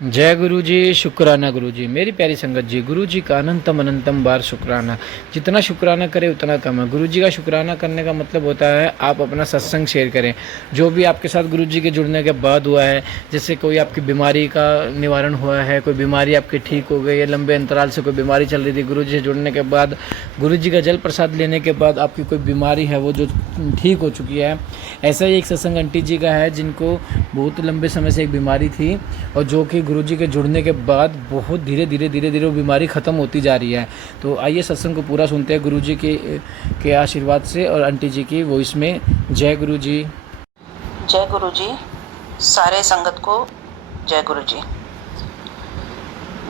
जय गुरु जी। शुक्राना गुरु जी। मेरी प्यारी संगत जी, गुरु जी का अनंतम अनंतम बार शुक्राना। जितना शुक्राना करें उतना कम है। गुरु जी का शुक्राना करने का मतलब होता है आप अपना सत्संग शेयर करें, जो भी आपके साथ गुरु जी के जुड़ने के बाद हुआ है। जैसे कोई आपकी बीमारी का निवारण हुआ है, कोई बीमारी आपकी ठीक हो गई है, लंबे अंतराल से कोई बीमारी चल रही थी, गुरु जी से जुड़ने के बाद, गुरु जी का जल प्रसाद लेने के बाद आपकी कोई बीमारी है वो जो ठीक हो चुकी है। ऐसा ही एक सत्संग आंटी जी का है जिनको बहुत लंबे समय से एक बीमारी थी और जो कि गुरुजी के जुड़ने के बाद बहुत धीरे धीरे वो बीमारी ख़त्म होती जा रही है। तो आइए सत्संग को पूरा सुनते हैं गुरुजी के आशीर्वाद से और आंटी जी की वॉइस में। जय गुरु जी। जय गुरु जी। सारे संगत को जय गुरु जी।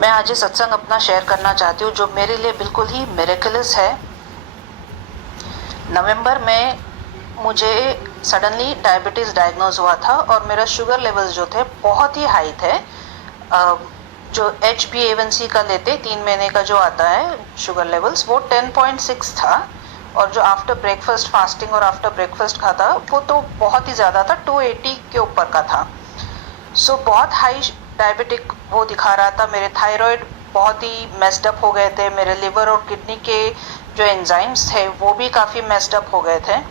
मैं आज ये सत्संग अपना शेयर करना चाहती हूँ जो मेरे लिए बिल्कुल ही मिरेकलस है। नवंबर में मुझे सडनली डायबिटीज़ डायग्नोज हुआ था और मेरा शुगर लेवल्स जो थे बहुत ही हाई थे। जो HbA1c का लेते 3 महीने का जो आता है शुगर लेवल्स, वो 10.6 था और जो आफ्टर ब्रेकफास्ट फास्टिंग और आफ्टर ब्रेकफास्ट का था वो तो बहुत ही ज़्यादा था, 280 के ऊपर का था। सो बहुत हाई डायबिटिक वो दिखा रहा था। मेरे थायराइड बहुत ही मेस्ड अप हो गए थे, मेरे लिवर और किडनी के जो एंजाइम्स थे वो भी काफ़ी मेस्ड अप हो गए थे।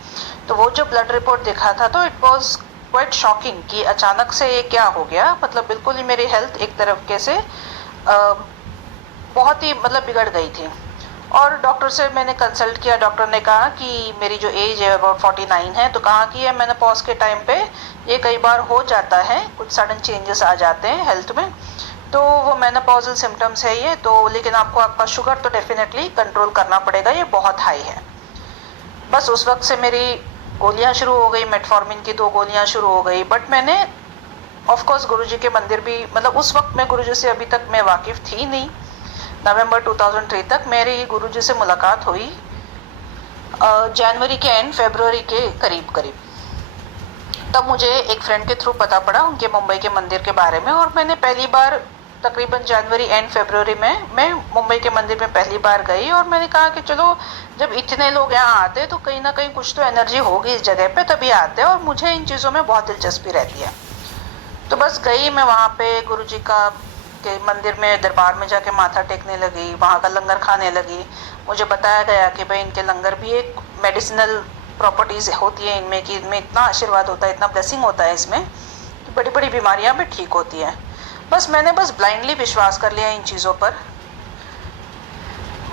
तो वो जो ब्लड रिपोर्ट दिखा था तो इट वाज क्वाइट शॉकिंग कि अचानक से ये क्या हो गया। मतलब बिल्कुल ही मेरी हेल्थ एक तरफ से बहुत ही बिगड़ गई थी। और डॉक्टर से मैंने कंसल्ट किया। डॉक्टर ने कहा कि मेरी जो एज है अबाउट 49 है, तो कहा कि ये मेनोपॉज के टाइम पे ये कई बार हो जाता है, कुछ सडन चेंजेस आ जाते हैं हेल्थ में, तो वो मेनोपॉजल सिम्टम्स है ये तो। लेकिन आपको आपका शुगर तो डेफिनेटली कंट्रोल करना पड़ेगा, ये बहुत हाई है। बस उस वक्त से मेरी गोलियां शुरू हो गई, मेटफॉर्मिन की 2 गोलियां शुरू हो गई। बट मैंने ऑफ कोर्स गुरुजी के मंदिर भी, उस वक्त मैं गुरुजी से अभी तक मैं वाकिफ थी नहीं। नवंबर 2003 तक मेरी गुरुजी से मुलाकात हुई जनवरी के एंड फरवरी के करीब। तब मुझे एक फ्रेंड के थ्रू पता पड़ा उनके मुंबई के मंदिर के बारे में, और मैंने पहली बार तकरीबन जनवरी एंड फरवरी में मैं मुंबई के मंदिर में पहली बार गई। और मैंने कहा कि चलो जब इतने लोग यहाँ आते तो कहीं ना कहीं कुछ तो एनर्जी होगी इस जगह पे, तभी आते हैं, और मुझे इन चीज़ों में बहुत दिलचस्पी रहती है। तो बस गई मैं वहाँ पे गुरुजी का के मंदिर में, दरबार में जाके माथा टेकने लगी, वहाँ का लंगर खाने लगी। मुझे बताया गया कि भाई इनके लंगर भी एक मेडिसिनल प्रॉपर्टीज़ होती है इनमें, कि इनमें इतना आशीर्वाद होता है, इतना ब्लेसिंग होता है इसमें कि बड़ी बड़ी बीमारियाँ भी ठीक होती हैं। बस मैंने ब्लाइंडली विश्वास कर लिया इन चीज़ों पर,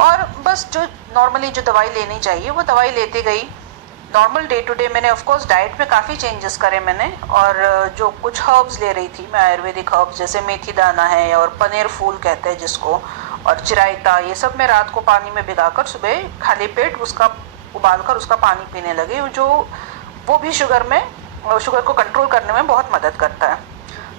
और बस जो नॉर्मली जो दवाई लेनी चाहिए वो दवाई लेती गई। नॉर्मल डे टू डे मैंने ऑफ कोर्स डाइट में काफ़ी चेंजेस करे मैंने, और जो कुछ हर्ब्स ले रही थी मैं, आयुर्वेदिक हर्ब्स जैसे मेथी दाना है और पनीर फूल कहते हैं जिसको, और चिरायता, ये सब मैं रात को पानी में भिगाकर सुबह खाली पेट उसका उबालकर उसका पानी पीने लगी, जो वो भी शुगर को कंट्रोल करने में बहुत मदद करता है।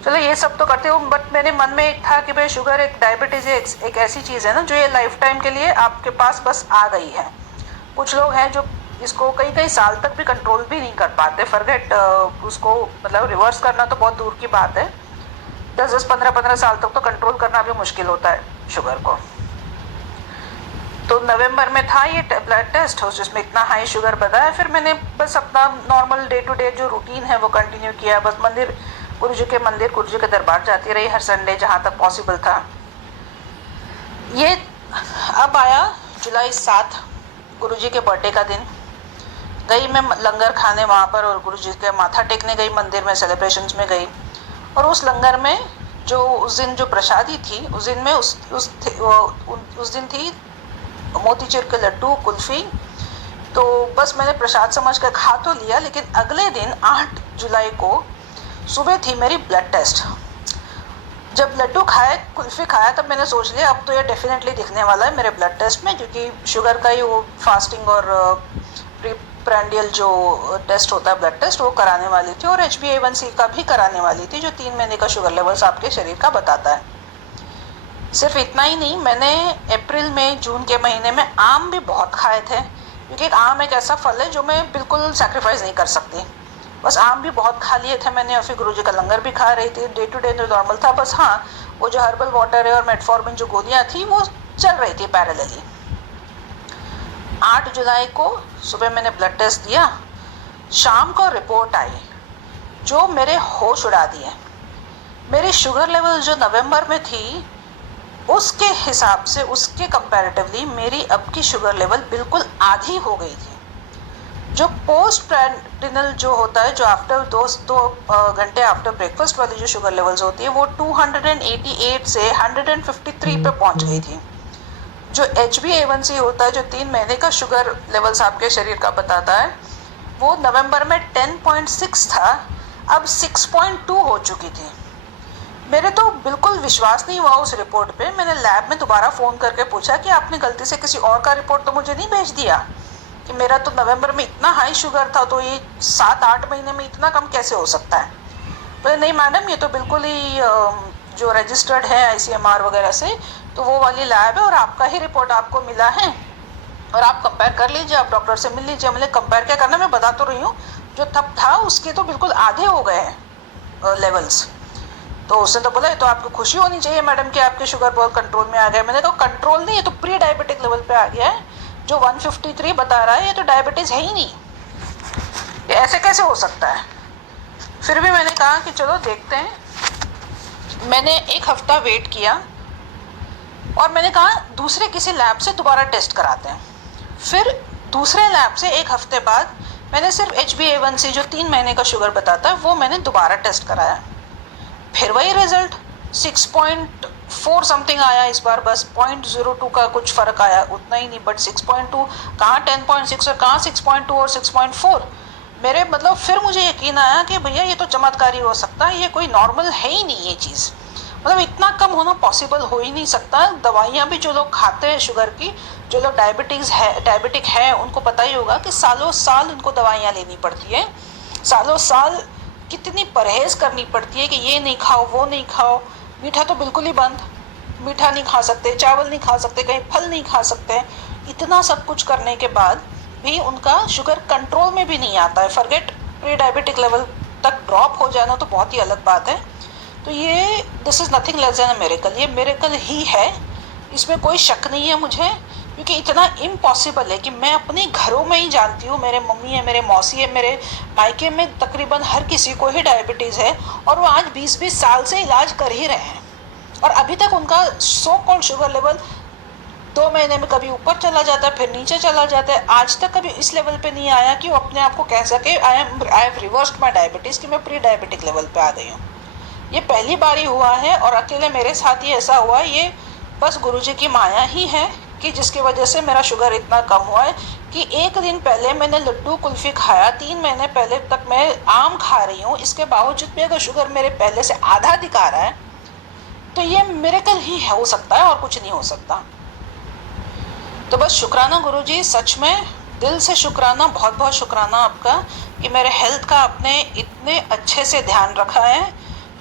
चलो ये सब तो करते हो, बट मेरे मन में एक था कि भाई शुगर, एक डायबिटीज़ एक ऐसी चीज़ है ना जो ये लाइफ टाइम के लिए आपके पास बस आ गई है। कुछ लोग हैं जो इसको कई कई साल तक भी कंट्रोल भी नहीं कर पाते, फॉरगेट उसको रिवर्स करना तो बहुत दूर की बात है, 10-10, 15-15 साल तक तो कंट्रोल करना भी मुश्किल होता है शुगर को। तो नवंबर में था ये ब्लड टेस्ट जिसमें इतना हाई शुगर बताया। फिर मैंने बस अपना नॉर्मल डे टू डे जो रूटीन है वो कंटिन्यू किया। बस गुरुजी के दरबार जाती रही हर संडे जहाँ तक पॉसिबल था। ये अब आया जुलाई 7, गुरुजी के बर्थडे का दिन। गई मैं लंगर खाने वहाँ पर, और गुरुजी के माथा टेकने गई मंदिर में, सेलिब्रेशंस में गई। और उस लंगर में जो उस दिन जो प्रसादी थी, उस दिन में उस दिन थी मोतीचूर के लड्डू, कुल्फी। तो बस मैंने प्रसाद समझ कर खा तो लिया, लेकिन अगले दिन 8 जुलाई को सुबह थी मेरी ब्लड टेस्ट। जब लड्डू खाए, कुल्फी खाया, तब मैंने सोच लिया अब तो ये डेफिनेटली दिखने वाला है मेरे ब्लड टेस्ट में, क्योंकि शुगर का ही वो फास्टिंग और प्रीप्रेंडियल जो टेस्ट होता है ब्लड टेस्ट, वो कराने वाली थी, और HbA1c का भी कराने वाली थी, जो 3 महीने का शुगर लेवल्स आपके शरीर का बताता है। सिर्फ इतना ही नहीं, मैंने अप्रैल में जून के महीने में आम भी बहुत खाए थे, क्योंकि आम एक ऐसा फल है जो मैं बिल्कुल सैक्रिफाइस नहीं कर सकती। बस आम भी बहुत खा लिए थे मैंने, और फिर गुरुजी का लंगर भी खा रही थी। डे टू डे जो नॉर्मल था, बस हाँ वो जो हर्बल वाटर है और मेटफॉर्मिन जो गोलियां थी वो चल रही थी पैरेलली। 8 जुलाई को सुबह मैंने ब्लड टेस्ट दिया, शाम को रिपोर्ट आई जो मेरे होश उड़ा दिए। मेरी शुगर लेवल जो नवंबर में थी उसके हिसाब से, उसके कंपैरेटिवली मेरी अब की शुगर लेवल बिल्कुल आधी हो गई थी। जो पोस्ट प्रेंडिनल जो होता है, जो आफ्टर दो घंटे आफ्टर ब्रेकफास्ट वाली जो शुगर लेवल्स होती है, वो 288 से 153 पे पहुंच गई थी। जो HbA1c होता है, जो 3 महीने का शुगर लेवल्स आपके शरीर का बताता है, वो नवंबर में 10.6 था, अब 6.2 हो चुकी थी। मेरे तो बिल्कुल विश्वास नहीं हुआ उस रिपोर्ट पे। मैंने लैब में दोबारा फ़ोन करके पूछा कि आपने गलती से किसी और का रिपोर्ट तो मुझे नहीं भेज दिया, कि मेरा तो नवंबर में इतना हाई शुगर था, तो ये 7-8 महीने में इतना कम कैसे हो सकता है। बोले नहीं मैडम, ये तो बिल्कुल ही जो रजिस्टर्ड है ICMR वगैरह से, तो वो वाली लैब है और आपका ही रिपोर्ट आपको मिला है और आप कंपेयर कर लीजिए, आप डॉक्टर से मिल लीजिए। मैंने कंपेयर क्या करना, मैं बता तो रही हूँ, जो तब था उसके तो बिल्कुल आधे हो गए हैं लेवल्स। तो उसने तो बोला, ये तो आपको खुशी होनी चाहिए मैडम कि आपके शुगर बहुत कंट्रोल में आ गया। मैंने कहा कंट्रोल नहीं, ये तो प्री डायबिटिक लेवल पे आ गया है। जो 153 बता रहा है, ये तो डायबिटीज़ है ही नहीं, ये ऐसे कैसे हो सकता है। फिर भी मैंने कहा कि चलो देखते हैं। मैंने 1 हफ्ता वेट किया और मैंने कहा दूसरे किसी लैब से दोबारा टेस्ट कराते हैं। फिर दूसरे लैब से 1 हफ्ते बाद मैंने सिर्फ HbA1c जो 3 महीने का शुगर बताता है, वो मैंने दोबारा टेस्ट कराया। फिर वही रिजल्ट 6.4 समथिंग आया इस बार, बस 0.02 का कुछ फ़र्क आया, उतना ही नहीं, बट 6.2 कहाँ 10.6 और कहाँ 6.2 और 6.4। मेरे मतलब फिर मुझे यकीन आया कि भैया ये तो चमत्कारी हो सकता है, ये कोई नॉर्मल है ही नहीं ये चीज़। मतलब इतना कम होना पॉसिबल हो ही नहीं सकता। दवाइयाँ भी जो लोग खाते हैं शुगर की, जो लोग डायबिटिक है, उनको पता ही होगा कि सालों साल उनको दवाइयाँ लेनी पड़ती है, सालों साल कितनी परहेज़ करनी पड़ती है कि ये नहीं खाओ, वो नहीं खाओ। मीठा तो बिल्कुल ही बंद, मीठा नहीं खा सकते, चावल नहीं खा सकते, कहीं फल नहीं खा सकते। इतना सब कुछ करने के बाद भी उनका शुगर कंट्रोल में भी नहीं आता है। फॉरगेट प्री डायबिटिक लेवल तक ड्रॉप हो जाना तो बहुत ही अलग बात है। तो ये this is nothing less than a miracle, ये मिरेकल ही है, इसमें कोई शक नहीं है मुझे। क्योंकि इतना इम्पॉसिबल है कि मैं अपने घरों में ही जानती हूँ, मेरे मम्मी है, मेरे मौसी है, मेरे मायके में तकरीबन हर किसी को ही डायबिटीज़ है और वो आज 20-20 साल से इलाज कर ही रहे हैं और अभी तक उनका सो कॉल्ड शुगर लेवल 2 महीने में कभी ऊपर चला जाता है, फिर नीचे चला जाता है। आज तक कभी इस लेवल पे नहीं आया कि वो अपने आप को कह सके I have reversed my diabetes, कि मैं प्री डायबिटिक लेवल पे आ गई हूँ। ये पहली बार ही हुआ है और अकेले मेरे साथ ही ऐसा हुआ। ये बस गुरुजी की माया ही है कि जिसकी वजह से मेरा शुगर इतना कम हुआ है कि 1 दिन पहले मैंने लड्डू कुल्फ़ी खाया, 3 महीने पहले तक मैं आम खा रही हूँ, इसके बावजूद भी अगर शुगर मेरे पहले से आधा दिखा रहा है तो ये मिरेकल ही हो सकता है और कुछ नहीं हो सकता। तो बस शुक्राना गुरुजी, सच में दिल से शुक्राना, बहुत बहुत शुक्राना आपका कि मेरे हेल्थ का आपने इतने अच्छे से ध्यान रखा है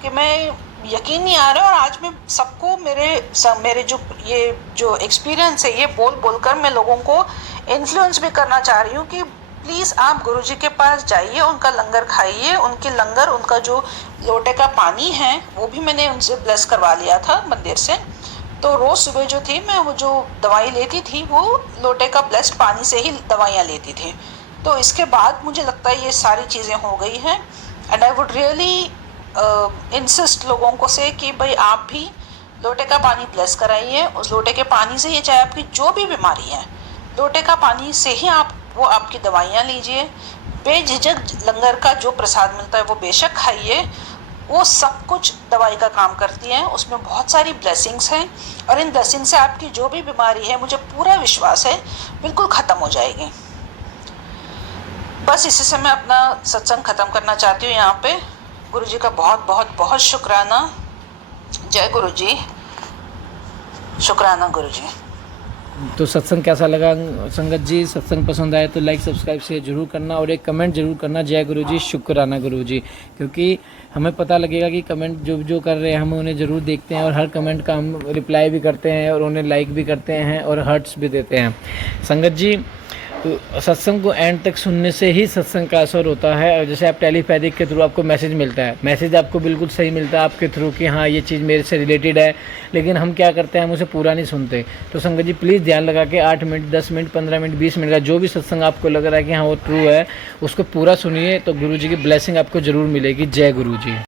कि मैं यकीन नहीं आ रहा। और आज मैं सबको मेरे जो एक्सपीरियंस है, ये बोल कर मैं लोगों को इन्फ्लुएंस भी करना चाह रही हूँ कि प्लीज़ आप गुरुजी के पास जाइए, उनका लंगर खाइए। उनका जो लोटे का पानी है वो भी मैंने उनसे ब्लेस करवा लिया था मंदिर से। तो रोज़ सुबह जो थी मैं वो जो दवाई लेती थी वो लोटे का ब्लेस्ड पानी से ही दवाइयाँ लेती थी। तो इसके बाद मुझे लगता है ये सारी चीज़ें हो गई हैं। And I would really insist लोगों को से कि भाई आप भी लोटे का पानी ब्लेस कराइए। उस लोटे के पानी से, ये चाहे आपकी जो भी बीमारी है, लोटे का पानी से ही वो आपकी दवाइयाँ लीजिए। बेझिझक लंगर का जो प्रसाद मिलता है वो बेशक खाइए, वो सब कुछ दवाई का काम करती है, उसमें बहुत सारी ब्लेसिंग्स हैं और इन ब्लेसिंग से आपकी जो भी बीमारी है, मुझे पूरा विश्वास है, बिल्कुल ख़त्म हो जाएगी। बस इसी से मैं अपना सत्संग ख़त्म करना चाहती हूँ यहाँ पे। गुरुजी का बहुत बहुत बहुत शुक्राना। जय गुरुजी, शुक्राना गुरुजी। तो सत्संग कैसा लगा संगत जी? सत्संग पसंद आए तो लाइक सब्सक्राइब शेयर जरूर करना और एक कमेंट जरूर करना, जय गुरुजी, शुक्राना गुरुजी, क्योंकि हमें पता लगेगा कि कमेंट जो कर रहे हैं हम उन्हें ज़रूर देखते हैं और हर कमेंट का हम रिप्लाई भी करते हैं और उन्हें लाइक भी करते हैं और हार्ट्स भी देते हैं। संगत जी, तो सत्संग को एंड तक सुनने से ही सत्संग का असर होता है। और जैसे आप टेलीपैथिक के थ्रू आपको मैसेज मिलता है, मैसेज आपको बिल्कुल सही मिलता है आपके थ्रू कि हाँ ये चीज़ मेरे से रिलेटेड है, लेकिन हम क्या करते हैं, हम उसे पूरा नहीं सुनते। तो संगत जी प्लीज़ ध्यान लगा के 8 मिनट, 10 मिनट, 15 मिनट, 20 मिनट का जो भी सत्संग आपको लग रहा है कि हाँ वो ट्रू है, उसको पूरा सुनिए, तो गुरुजी की ब्लेसिंग आपको ज़रूर मिलेगी। जय गुरुजी।